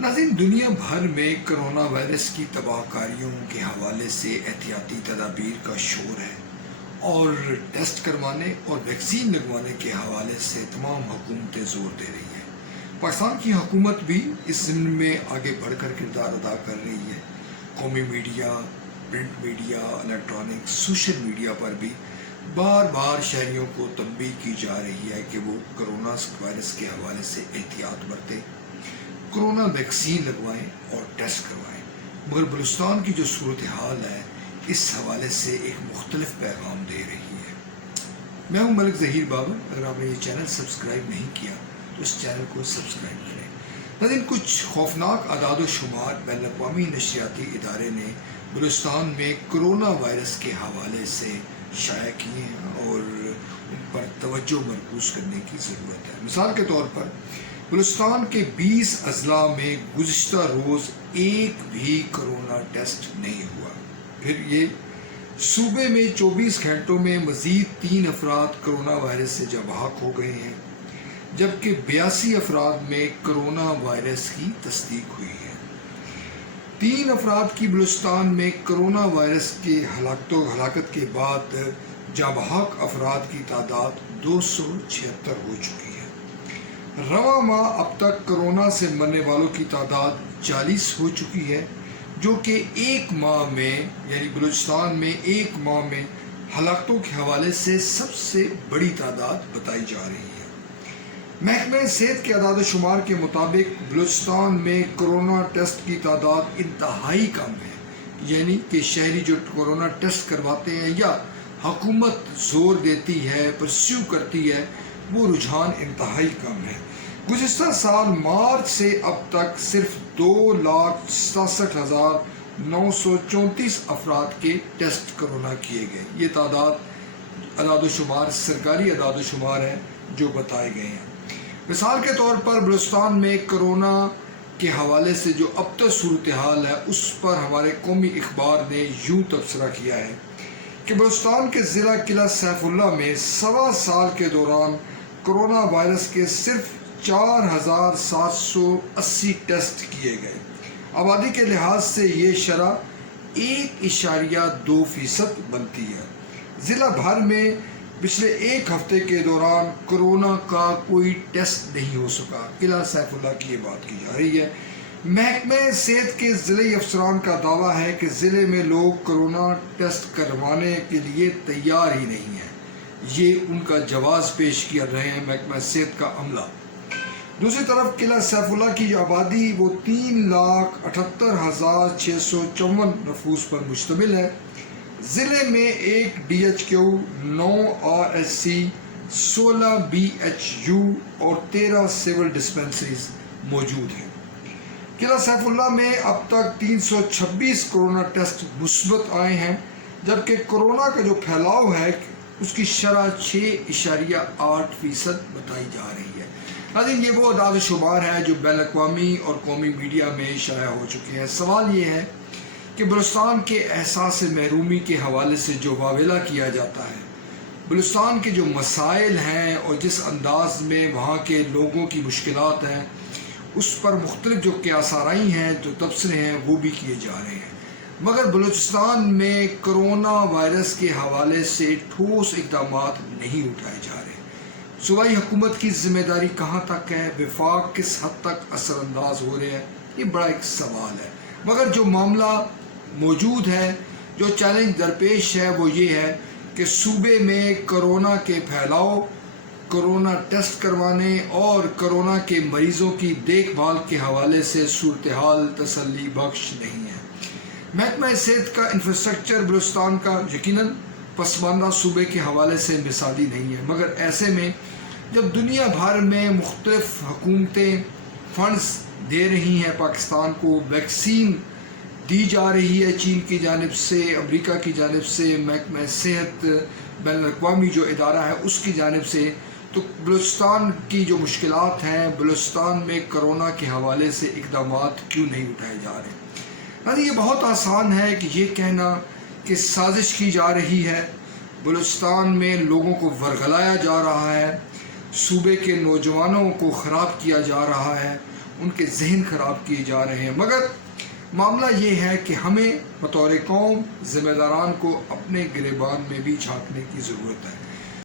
ناظرین، دنیا بھر میں کرونا وائرس کی تباہ کاریوں کے حوالے سے احتیاطی تدابیر کا شور ہے اور ٹیسٹ کروانے اور ویکسین لگوانے کے حوالے سے تمام حکومتیں زور دے رہی ہیں۔ پاکستان کی حکومت بھی اس ضمن میں آگے بڑھ کر کردار ادا کر رہی ہے۔ قومی media, print media, electronic, social media پر بھی بار بار شہریوں کو تنبیہ کی جا رہی ہے کہ وہ کرونا وائرس کے حوالے سے احتیاط برتیں، کرونا ویکسین لگوائیں اور ٹیسٹ کروائیں۔ مگر بلوچستان کی جو صورتحال ہے اس حوالے سے ایک مختلف پیغام دے رہی ہے۔ میں ہوں ملک ظہیر بابر۔ اگر آپ نے یہ چینل سبسکرائب نہیں کیا تو اس چینل کو سبسکرائب کریں۔ لیکن کچھ خوفناک اعداد و شمار بین الاقوامی نشریاتی ادارے نے بلوچستان میں کرونا وائرس کے حوالے سے شائع کیے ہیں اور ان پر توجہ مرکوز کرنے کی ضرورت ہے۔ مثال کے طور پر بلوچستان کے 20 اضلاع میں گزشتہ روز ایک بھی کرونا ٹیسٹ نہیں ہوا۔ پھر یہ صوبے میں 24 گھنٹوں میں مزید 3 افراد کرونا وائرس سے جاں ہو گئے ہیں، جبکہ 82 افراد میں کرونا وائرس کی تصدیق ہوئی ہے۔ 3 افراد کی بلوچستان میں کرونا وائرس کی ہلاکت کے بعد جاں بحق افراد کی تعداد 276 ہو چکی ہے۔ رواں ماہ اب تک کرونا سے مرنے والوں کی تعداد 40 ہو چکی ہے، جو کہ ایک ماہ میں یعنی بلوچستان میں ایک ماہ میں ہلاکتوں کے حوالے سے سب سے بڑی تعداد بتائی جا رہی ہے۔ محکمہ صحت کے اعداد و شمار کے مطابق بلوچستان میں کرونا ٹیسٹ کی تعداد انتہائی کم ہے، یعنی کہ شہری جو کرونا ٹیسٹ کرواتے ہیں یا حکومت زور دیتی ہے، پرسیو کرتی ہے، وہ رجحان انتہائی کم ہے۔ گزشتہ سال مارچ سے اب تک صرف 2,67,934 افراد کے ٹیسٹ کرونا کیے گئے۔ یہ اعداد و شمار سرکاری اعداد و شمار ہیں جو بتائے گئے ہیں۔ مثال کے طور پر بلوچستان میں کرونا کے حوالے سے جو اب تک صورتحال ہے اس پر ہمارے قومی اخبار نے یوں تبصرہ کیا ہے کہ بلوچستان کے ضلع قلعہ سیف اللہ میں سوا سال کے دوران کرونا وائرس کے صرف 4,780 ٹیسٹ کیے گئے۔ آبادی کے لحاظ سے یہ شرح 1.2% بنتی ہے۔ ضلع بھر میں پچھلے ایک ہفتے کے دوران کرونا کا کوئی ٹیسٹ نہیں ہو سکا۔ قلعہ سیف اللہ کی یہ بات کی جا رہی ہے۔ محکمہ صحت کے ضلعی افسران کا دعویٰ ہے کہ ضلع میں لوگ کرونا ٹیسٹ کروانے کے لیے تیار ہی نہیں ہیں۔ یہ ان کا جواز پیش کر رہے ہیں محکمہ صحت کا عملہ۔ دوسری طرف قلعہ سیف اللہ کی جو آبادی وہ 3,78,654 نفوس پر مشتمل ہے۔ ضلع میں 1 DHQ، 9 RHC، 16 BHU اور 13 سول ڈسپنسریز موجود ہیں۔ قلعہ سیف اللہ میں اب تک 326 کرونا ٹیسٹ مثبت آئے ہیں، جبکہ کرونا کا جو پھیلاؤ ہے اس کی شرح 6.8% بتائی جا رہی ہے۔ لیکن یہ وہ اعداد و شمار ہے جو بین الاقوامی اور قومی میڈیا میں شائع ہو چکے ہیں۔ سوال یہ ہے کہ بلوچستان کے احساس محرومی کے حوالے سے جو واویلا کیا جاتا ہے، بلوچستان کے جو مسائل ہیں اور جس انداز میں وہاں کے لوگوں کی مشکلات ہیں، اس پر مختلف جو قیاس آرائی ہیں، جو تبصرے ہیں، وہ بھی کیے جا رہے ہیں۔ مگر بلوچستان میں کرونا وائرس کے حوالے سے ٹھوس اقدامات نہیں اٹھائے جا رہے۔ صوبائی حکومت کی ذمہ داری کہاں تک ہے؟ وفاق کس حد تک اثر انداز ہو رہے ہیں؟ یہ بڑا ایک سوال ہے۔ مگر جو معاملہ موجود ہے، جو چیلنج درپیش ہے، وہ یہ ہے کہ صوبے میں کرونا کے پھیلاؤ، کرونا ٹیسٹ کروانے اور کرونا کے مریضوں کی دیکھ بھال کے حوالے سے صورتحال تسلی بخش نہیں ہے۔ محکمہ صحت کا انفراسٹرکچر بلوچستان کا یقیناً پسماندہ صوبے کے حوالے سے مثالی نہیں ہے، مگر ایسے میں جب دنیا بھر میں مختلف حکومتیں فنڈز دے رہی ہیں، پاکستان کو ویکسین دی جا رہی ہے چین کی جانب سے، امریکہ کی جانب سے، محکمہ صحت بین الاقوامی جو ادارہ ہے اس کی جانب سے، تو بلوچستان کی جو مشکلات ہیں، بلوچستان میں کرونا کے حوالے سے اقدامات کیوں نہیں اٹھائے جا رہے؟ یہ بہت آسان ہے کہ یہ کہنا کہ سازش کی جا رہی ہے، بلوچستان میں لوگوں کو ورغلایا جا رہا ہے، صوبے کے نوجوانوں کو خراب کیا جا رہا ہے، ان کے ذہن خراب کیے جا رہے ہیں، مگر معاملہ یہ ہے کہ ہمیں بطور قوم ذمہ داران کو اپنے گریبان میں بھی جھانکنے کی ضرورت ہے۔